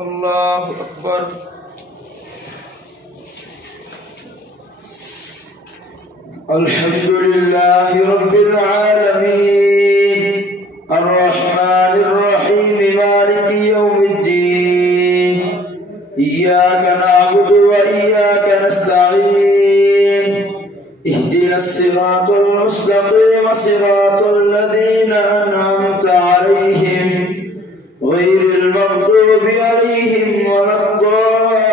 الله أكبر. الحمد لله رب العالمين الرحمن الرحيم مالك يوم الدين إياك نعبد وإياك نستعين اهدنا الصراط المستقيم صراط الذين أنعمت عليهم غير المغضوب عليهم ولا الضالين.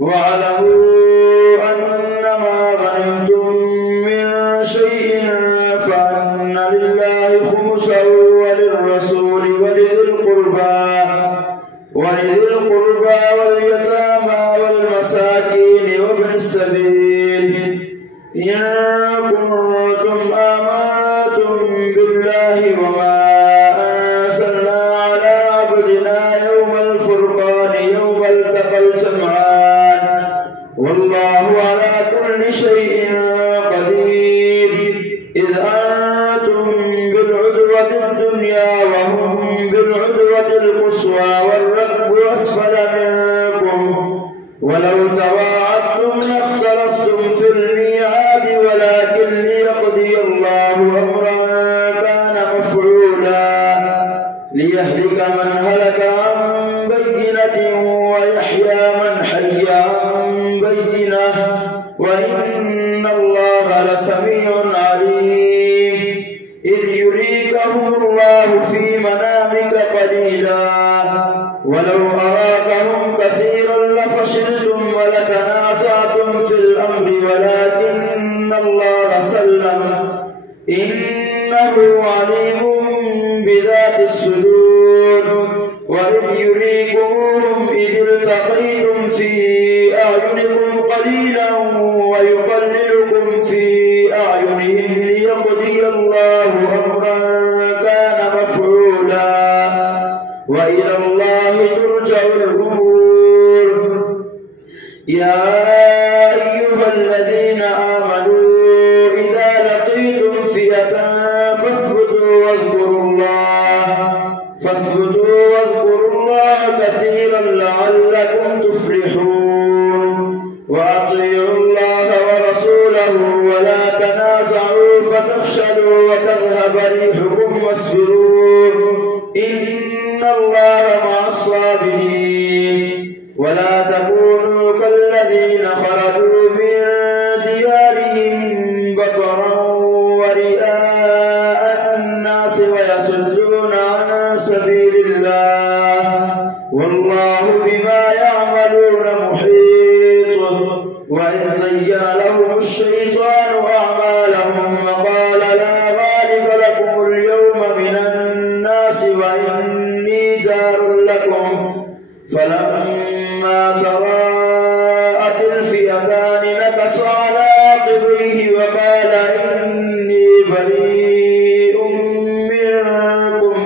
واعلموا أنما غنمتم من شيء فأن لله خمسه وللرسول ولذي القربى واليتامى والمساكين وابن السبيل إن كنتم آمنتم بالله وما أنزلنا على عبدنا يوم الفرقان يوم التقى الجمعان والله على كل شيء قدير. إذ أنتم بالعدوة الدنيا وهم بالعدوة القصوى والركب أسفل منكم ولو تواعدتم لاختلفتم في الميعاد ولكن ليقضي الله أمرا كان مفعولا ليهلك من هلك عن بينة ويحيى من حي عن بينة وإن الله لسميع عليم. إذ يريكهم الله في منامك قليلا ولو أراكهم كثيرا لفشلتم ولتنازعتم في الأمر ولكن الله سلم إنه عليم بذات الصدور. وإذ يريكموهم إذ التقيتم في أعينكم قليلا ويقللكم في أعينهم ليقضي الله أمرا كان مفعولا وإلى الله ترجع الأمور. يا أيها الذين آمنوا إذا لقيتم فئة فاثبتوا واذكروا الله كثيرا لعلكم تفلحون. وأطيعوا الله ورسوله ولا تنازعوا فتفشلوا وتذهب ريحكم واصبروا إن الله مع الصابرين. ولا تكونوا كالذين خرجوا من ديارهم بطرا ورئاء الناس ويصدون عن سبيل الله والله بما يعملون محيط. وإذ زين لهم الشيطان أعمالهم وقال لا غالب لكم اليوم من الناس وإني جار لكم فلما تراءت الفئتان نكص على عقبيه وقال إني بريء منكم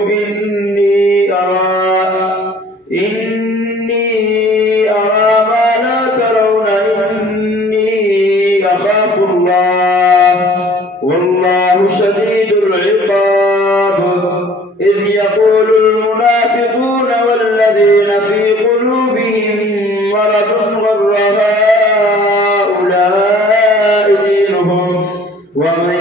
إني أرى ما لا ترون إني أخاف الله والله شديد العقاب. إذ يقول المنافقون والذين في قلوبهم مرض غر هؤلاء دينهم ومن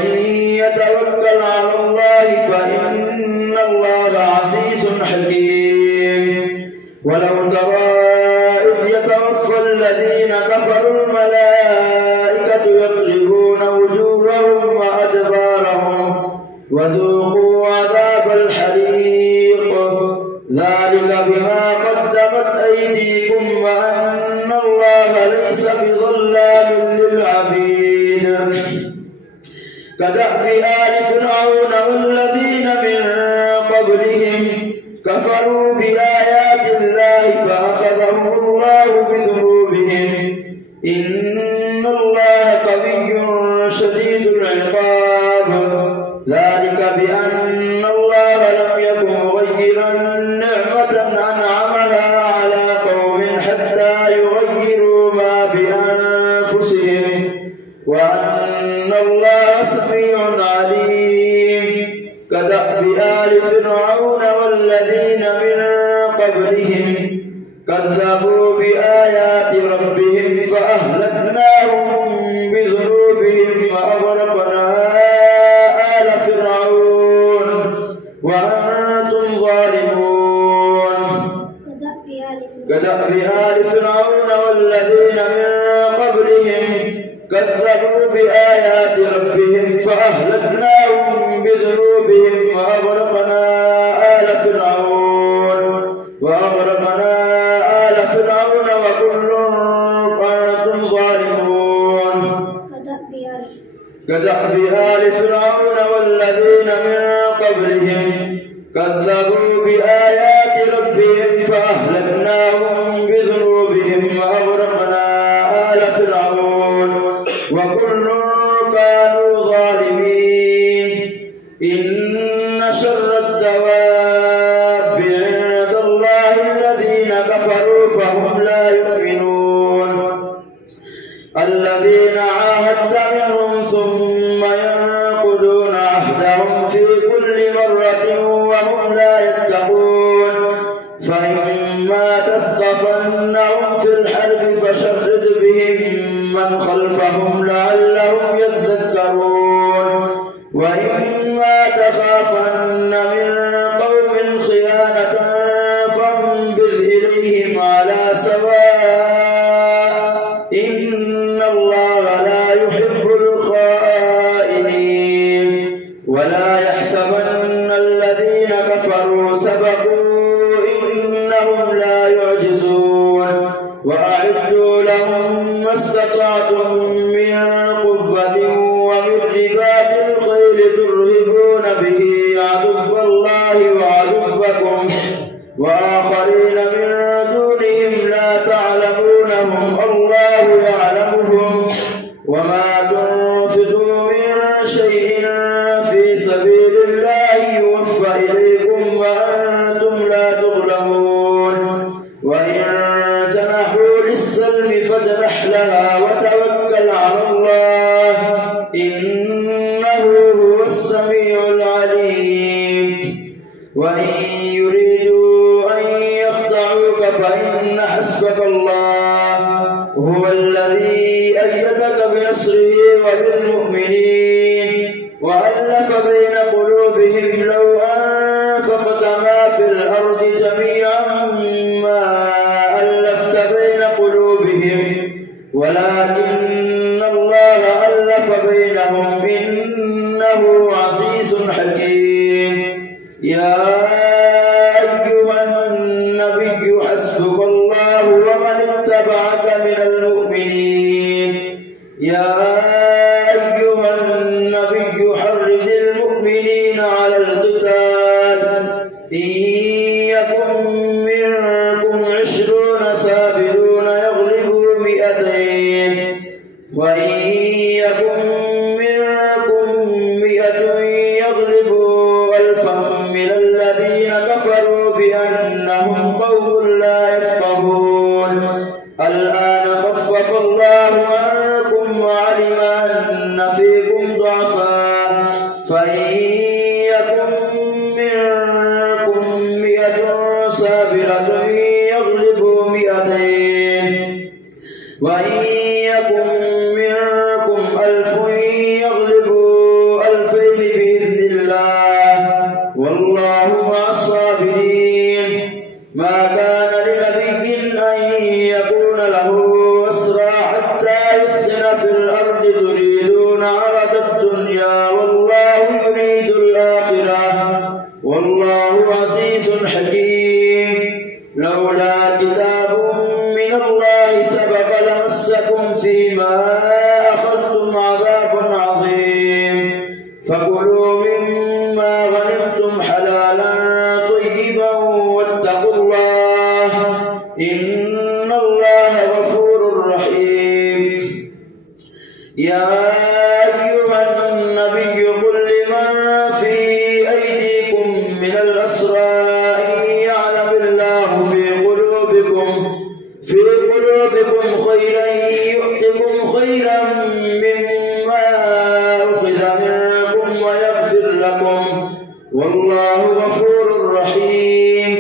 يتوكل على الله فإن الله عزيز حكيم. ولو ترى إذ يتوفى الذين كفروا الملائكة يضربون وجوههم وأدبارهم وذوقوا عذاب الحريق ذلك بما قدمت أيديكم وأن الله ليس بظلام للعبيد. كدأب آل فرعون والذين من قبلهم كفروا بآيات الله فأخذهم الله بذنوبهم إن الله قوي شديد العقاب. ذلك بأن الله لم يكن مغيرا نعمة أنعمها على قوم حتى يغيروا ما بأنفسهم وأن الله سميع عليم. كدأب آل فرعون والذين من قبلهم كذبوا بآيات ربهم فأهلكناهم بذنوبهم وأغرقنا آل فرعون وأنتم ظالمون كدأب آل فرعون والذين من قبلهم كذبوا بآيات ربهم فأهلكناهم بذنوبهم وأغرقنا آل فرعون وكل أنتم ظالمون كدأب آل فرعون والذين من قبلهم كذبوا بآيات ربهم فأهلكناهم بذنوبهم وأغرقنا آل فرعون وكل كانوا ظالمين إن شر الدواب عند الله الذين كفروا فهم لا يؤمنون الذين عاهدت منهم ثم ينقضون عهدهم في كل مرة وهم لا يتقون فإما تثقفنهم في الحرب فشرد بهم من خلفهم لعلهم يذكرون وإما تخافن من قوم خيانة فانبذ إليهم على سواء إن الله لا يحب الخائنين ولا يحسبن الذين كفروا سبقوا إنهم لا يعجزون وأعدوا لهم ما استطعتم من قوة ومن رباط الخيل ترهبون به عدو الله وعدوكم وآخرين من دونهم لا تعلمونهم الله يعلمهم وما تنفقوا من شيء في سبيل الله يوفى إليكم وأنتم لا تظلمون وإن جنحوا للسلم فاجنح لها وتوكل على الله إنه هو السميع العليم وإن يريدوا أن يخدعوك فإن حسبك الله هو الذي أيدك بنصره وبالمؤمنين وألف بين قلوبهم لو أنفقت ما في الأرض جميعا ما ألفت بين قلوبهم ولكن الله ألف بينهم إنه عزيز حكيم يا أيها النبي حسبك الله ومن اتبعك من المؤمنين يا أيها النبي حرض المؤمنين على القتال إن يكن منكم 20 صابرون يغلبوا 200 وإن يكن منكم 100 يغلبوا 1000 من الذين كفروا بأنهم قوم لا يفقهون الآن خفف الله عنكم وعلم أن فيكم ضعفا فإن يكن منكم 100 صابرة يغلبوا 200 وإن يكن منكم 1000 يغلبوا 2000 بإذن الله والله مع الصابرين ما كان لنبي أن يكون له أسرى حتى يثخن في الأرض تريدون عرض الدنيا والله يريد الآخرة والله عزيز حكيم لولا كتاب من الله سبق لمسكم فيما أخذتم عذاب عظيم فكلوا مما غنمتم حلالا طيبا واتقوا الله إن الله غفور رحيم يا أيها النبي قل لمن في أيديكم من الأسرى إن يعلم الله في قلوبكم خيرا يؤتكم خيرا مما أخذ منكم ويغفر لكم والله غفور رحيم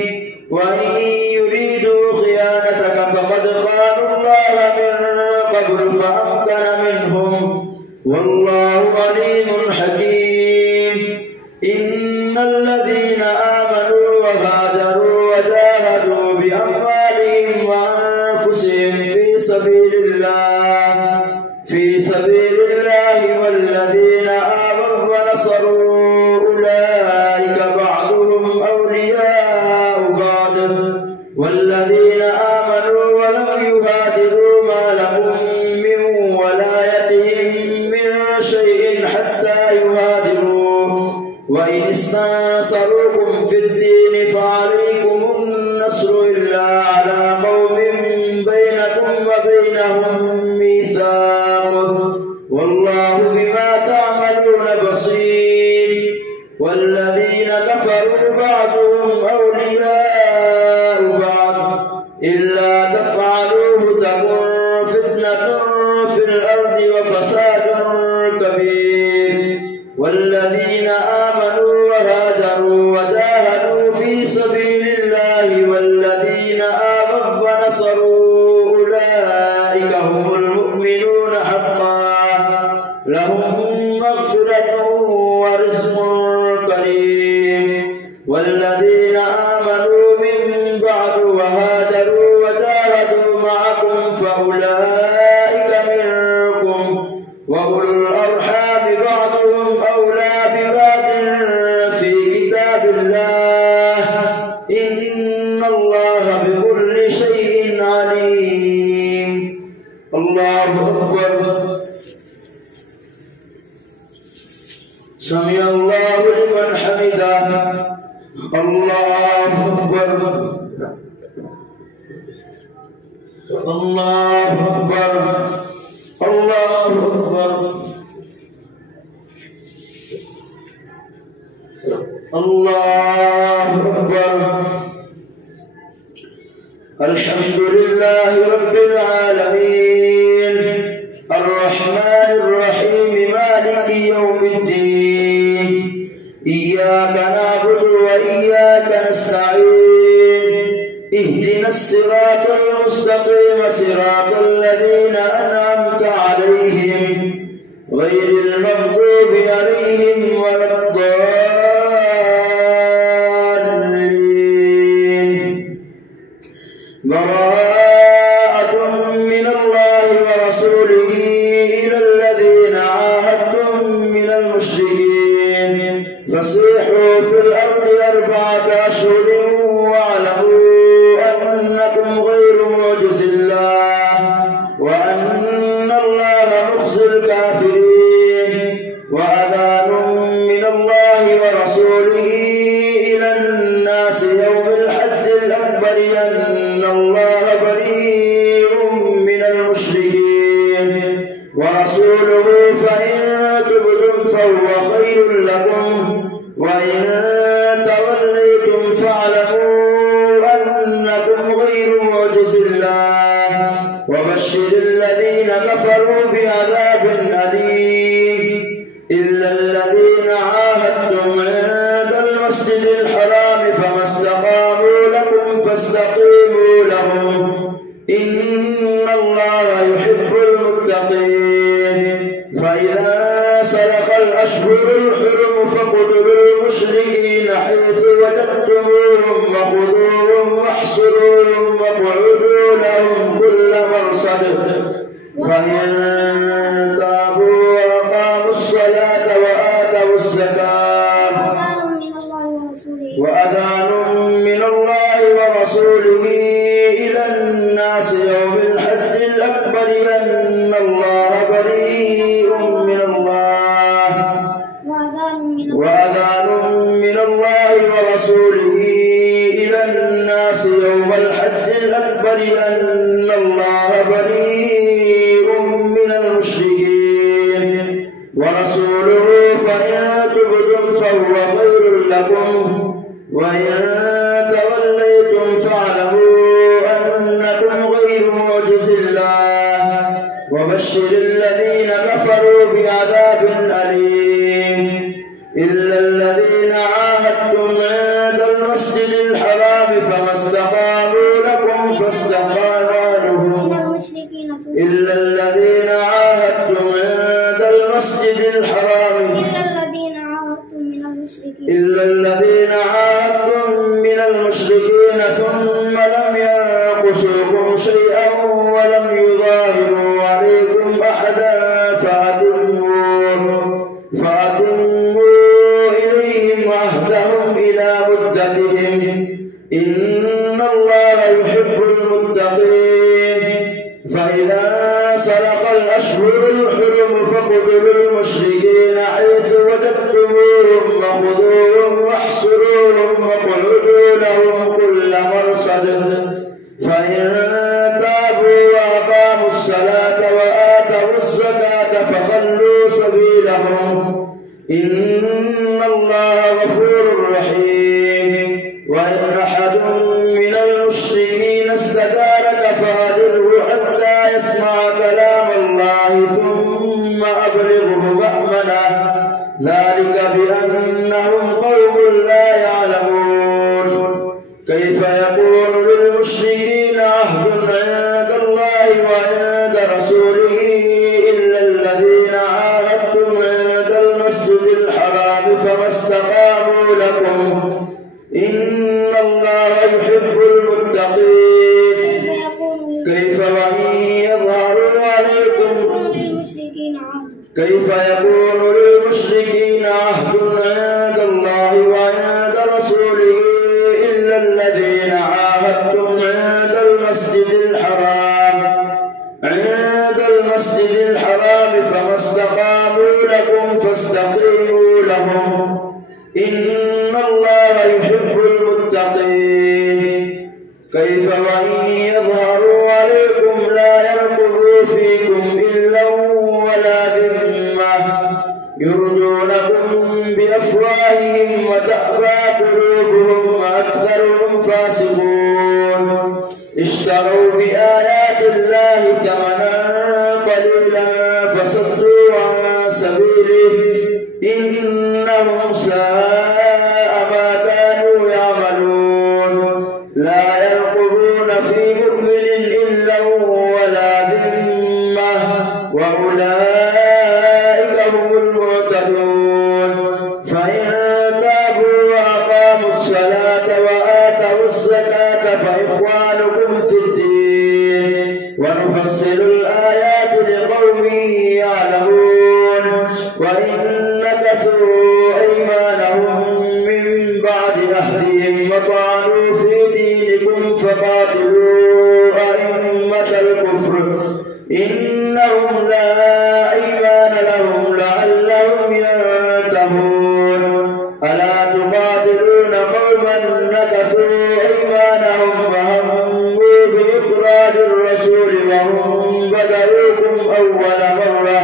وإن يريدوا خيانتك فقد خانوا الله من قبل فأمكن منهم والله عليم حكيم إن الذين آمنوا وهاجروا وجاهدوا بأموالهم وأنفسهم في سبيل الله والذين آمنوا ونصروا أولئك بعضهم أولياء بعض والذين آمنوا ولم يهاجروا ما لهم من ولايتهم من شيء حتى يهاجروا وإن استنصروكم في الدين فعليكم النصر إلا على قوم بينكم وبينهم ميثاق والله بما تعملون بصير والذين كفروا بعضهم أولياء بعض إلا تفعلوه تكن فتنة في الأرض وفساد كبير والذين آمنوا وهاجروا وجاهدوا في سبيل الله والذين آمنوا ونصروا أولئك هم المؤمنون حقا لهم مغفرة ورزق كريم والذين آمنوا من بعد وهاجروا وجاهدوا معكم فأولئك منكم وأولو الأرحام بعضهم أولى ببعض في كتاب الله إن الله بكل شيء عليم الله أكبر سمع الله لمن حمده الله أكبر الله أكبر الله أكبر الله أكبر الحمد لله رب العالمين الرحمن الرحيم مالك يوم الدين إياك نعبد وإياك نستعين اهدنا الصراط المستقيم صراط الذين أنعمت عليهم غير المغضوب عليهم ولا الضالين براءة من الله ورسوله إلى الذين عاهدتم من المشركين فسيحوا في الأرض 4 أشهر واعلموا أنكم غير معجز الله وأن الله مخزي الكافرين وأذان من الله ورسوله إلى الناس يوم الحج الأكبر أن الله بريء من المشركين ورسوله فإن تبتم فهو خير لكم وإن توليتم فاعلموا أنكم غير معجز الله وبشر الذين كفروا بعذاب أليم إلا الذين عاهدتم عند المسجد الحرام فما استقاموا لكم فاستقيموا لهم إن الله يحب المتقين فإذا سلخ الأشهر الحرم فاقتلوا المشركين حيث وجدتموهم وخذوهم واحصروهم واقعدوا لهم كل مرصد فإن تابوا وأقاموا الصلاة وآتوا الزكاة وأذان من الله ورسوله إلى الناس يوم الحج الأكبر أن الله بريء من الله وأذان من الله ورسوله إلى الناس يوم الحج الأكبر أن الله بريء من المشركين ورسوله فإن تبتم فهو خير لكم وإن توليتم فاعلموا أنكم غير معجز الله وبشر الذين كفروا بعذاب أليم إلا الذين عاهدوا إلا الذين عاهدتم من المشركين ثم لم ينقصوكم شيئا ولم يظاهروا عليكم أحدا فأتموا إليهم عهدهم إلى مدتهم إن الله يحب المتقين. فإذا سلخ الأشهر الحرم فاقتلوا المشركين حيث وجدتموهم وخذوهم واحصروهم واقعدوا لهم كل مرصد فإن تابوا وأقاموا الصلاة وآتوا الزكاة فخلوا سبيلهم إن الله غفور رحيم. وإن أحد من المشركين استجارك فأجره حتى يسمع كلام الله ثم أبلغه مأمنه ذلك بأنهم قوم لا يعلمون. كيف يكون للمشركين عهد عند الله وعند رسوله إلا الذين عاهدتم عند المسجد الحرام فما استقاموا لكم إن الله يحب المتقين. كيف وإن يظهروا عليكم كيف يكون للمشركين عهد عند الله وعند رسوله إلا الذين عاهدتم عند المسجد الحرام فما استقاموا لكم فاستقيموا لهم إن الله يحب المتقين. كيف وإن يظهروا عليكم لا يرقبوا فيكم إلا ولا ذمة يرضونكم بأفواههم وتأبى قلوبهم وأكثرهم فاسقون. اشتروا بآيات الله ثمنا قليلا فصدوا عن سبيله إنهم ساء ما كانوا يعملون. لا يرقبون في مؤمن إلا ولا ذمة وأولئك هم المعتدون. فإن تابوا وأقاموا الصلاة وآتوا الزكاة فإخوانكم في الدين ونفصل الآيات لقوم يعلمون. وإن نكثوا أيمانهم من بعد عهدهم وطعنوا في دينكم فقاتلوا أئمة الكفر إنهم لا أيمان لهم لعلهم ينتهون. ألا تقاتلون قوما نكثوا أيمانهم وهموا بإخراج الرسول وهم بدأوكم أول مرة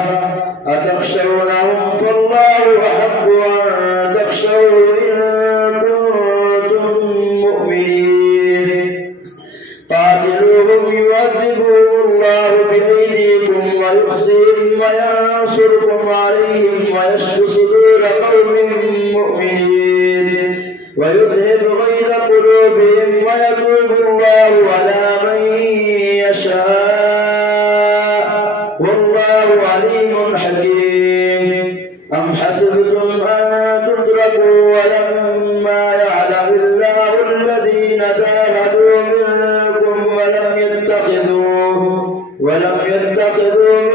أتخشونهم فالله أحق أن تخشوه إن كنتم مؤمنين. قاتلوهم يعذبهم الله بأيديكم ويخزيهم وينصركم عليهم ويشف صدور قوم مؤمنين ويذهب غيظ قلوبهم ويتوب الله على من يشاء والله عليم حكيم. أم حسبتم أن تتركوا ولما يعلم الله الذين جاهدوا منكم ولم يتخذوا من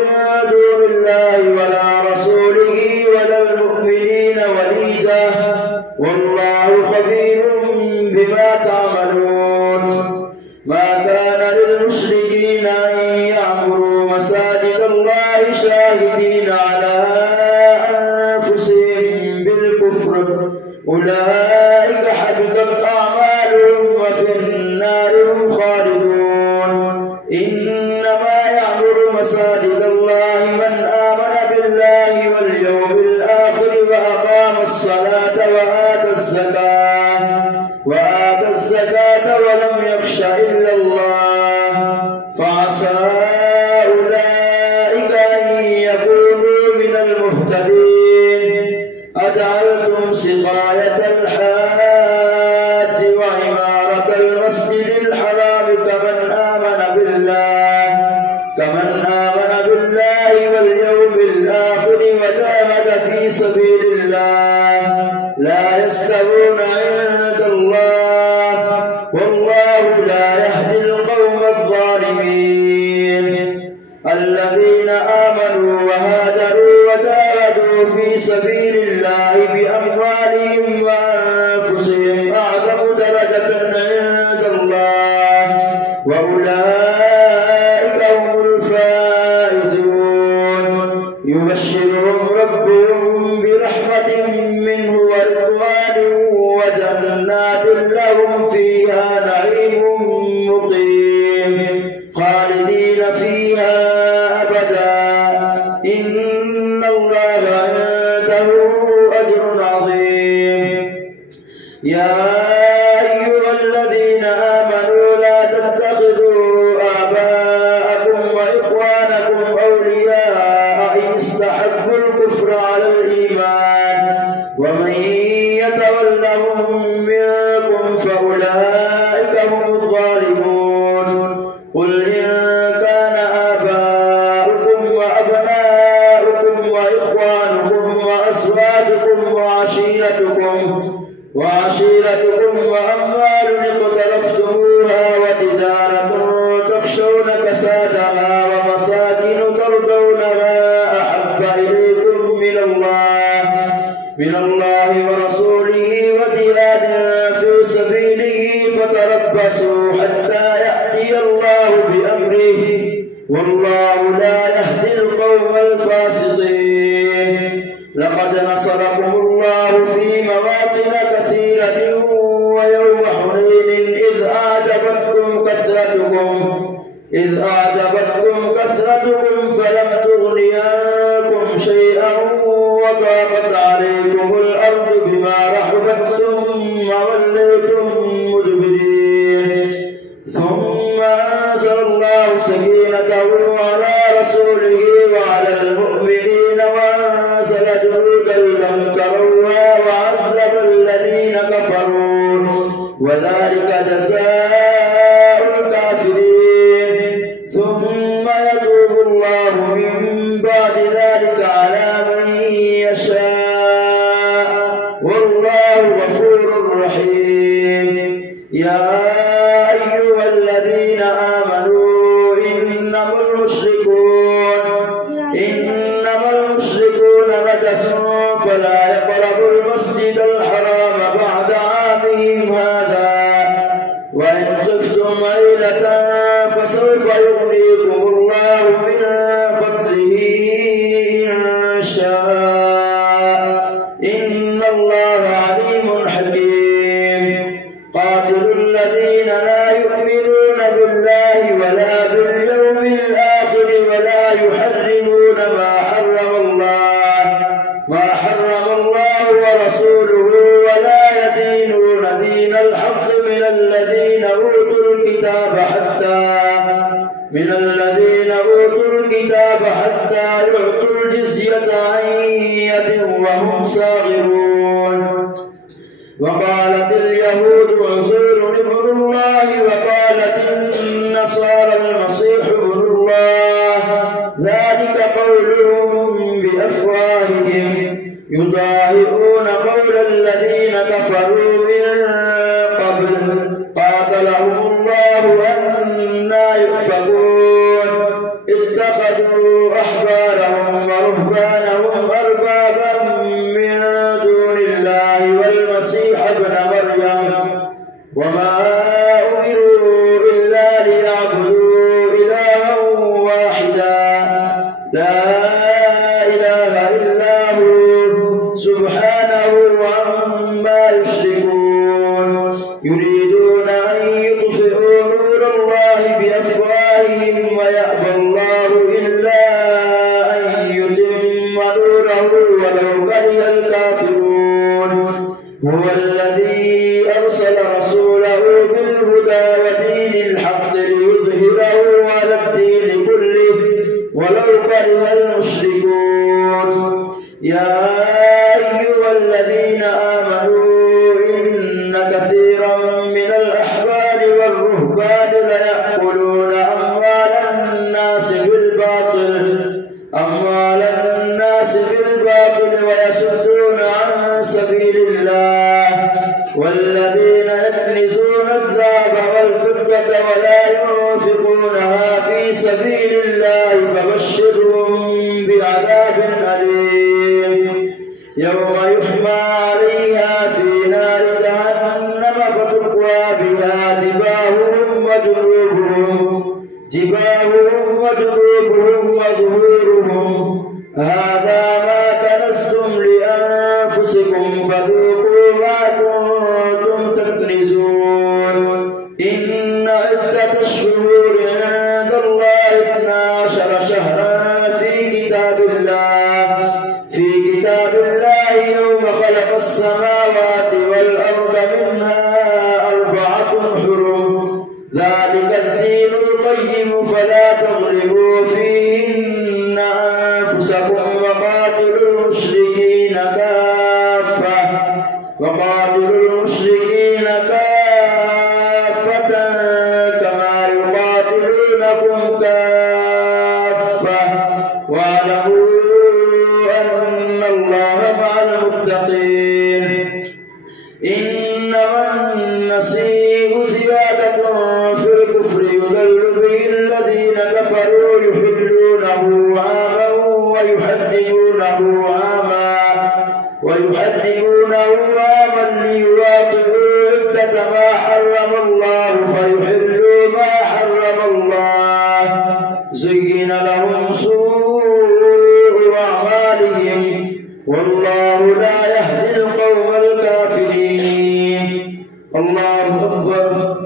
دون الله ولا رسوله ولا المؤمنين وليجا والله خبير بما تعملون. ما كان للمشركين أن يعمروا مساجد الله شاهدين على أنفسهم بالكفر أولئك حبطت أعمالهم وفي النار هم خالدون. إنما يعمر مساجد الله من آمن بالله واليوم الآخر وأقام الصلاة وآتى الزكاة ولم يخش إلا الله فعسى أولئك أن يكونوا من المهتدين. أجعلتم سقاية الحاج وعمارة المسجد الحرام كمن آمن بالله واليوم الآخر وجاهد في سبيل الله لا يستوون عند الله والله لا يهدي القوم الظالمين. الذين آمنوا وهاجروا وجاهدوا في سبيل الله بأموالهم وأنفسهم أعظم درجة عند الله وأولئك هم الفائزون. يبشرهم ربهم برحمة منه ورضوان وجنات لهم فيها نعيم مقيم خالدين فيها أبدا إن الله عنده أجر عظيم. يا أيها الذين آمنوا لا تتخذوا آباءكم وإخوانكم أولياء إن استحبوا الكفر على الإيمان ومن يتولهم منكم فأولئك هم الظالمون. قل إن كان آباؤكم وأبناؤكم وإخوانكم وأزواجكم وعشيرتكم وأموال اقترفتموها وتجارة تخشون كسادها ومساكن ترضونها أحب إليكم من الله ورسوله وجهاد في سبيله فتربصوا حتى يأتي الله بأمره والله لا يهدي القوم الفاسقين. لقد نصركم الله في مواطن كثيرة ويوم حنين إذ أعجبتكم كثرتكم فلم تغن عنكم شيئا وضاقت عليكم الأرض بما رحبت ثم وليتم مدبرين. ثم أنزل الله سكينته على رسوله وعلى المؤمنين وأنزل جنودا لم تروها وعذب الذين كفروا وذلك جزاء الكافرين. ثم يتوب الله من بعد ذلك على من يشاء والله غفور رحيم. يا أيها الذين آمنوا إنما المشركون نجس فلا يقربوا المسجد الحرام بعد عامهم هذا وإن خفتم عيلة فسوف يغنيكم الله من فضله إن شاء إن الله عليم حكيم. قاتلوا الذين لا يؤمنون بالله ولا باليوم الآخر ولا يحرمون ما حرم الله ورسوله ولا يدينون دين الحق من الذين أوتوا الكتاب حتى يعطوا الجزية عن يد وهم صاغرون. وقالت اليهود عزير ابن الله وقالت النصارى المسيح ابن الله ذلك قولهم بأفواههم يضاهئون قول الذين كفروا من قبل قاتلهم الله أنى يؤفكون. اتخذوا أحبارهم ورهبانهم أربابا من دون الله والمسيح ابن مريم وما أمروا إلا ليعبدوا إلها واحدا لا إله إلا هو سبحانه عما يشركون. يريدون أن يطفئوا نور الله بأفواههم ويأبى الله إلا أن يتم نوره ولو كره الكافرون. هو الذي أرسل رسوله بالهدى ودين الحق ليظهره على الدين كله ولو كره المشركون. يا أيها الذين آمنوا إن كثيرا من الأحبار والرهبان ليأكلون أموال الناس بالباطل ويصدون عن سبيل سبيل الله والذين يكنزون الذهب والفضة ولا ينفقونها في سبيل الله فبشرهم بعذاب أليم يوم يحمى عليها في نار جهنم فتقوى بها جباههم وجنوبهم وظهورهم هذا ما كنزتم لأنفسكم فذوقوا ما كنتم تكنزون إن عدة الشهور عند الله 12 شهرا في كتاب الله يوم خلق السماوات والأرض منها 4 حرم ذلك الدين القيم فلا تظلموا فيهن أنفسكم وقاتلوا المشركين كافة كما يقاتلونكم كافة واعلموا أن الله مع المتقين إنما النسيء زيادة في الكفر يضل به الذين كفروا يحلونه عاما ويحرمونه عاما ليواطئوا عدة ما حرم الله فيحلوا ما حرم الله زين لهم سوء أعمالهم والله لا يهدي القوم الكافرين. الله أكبر.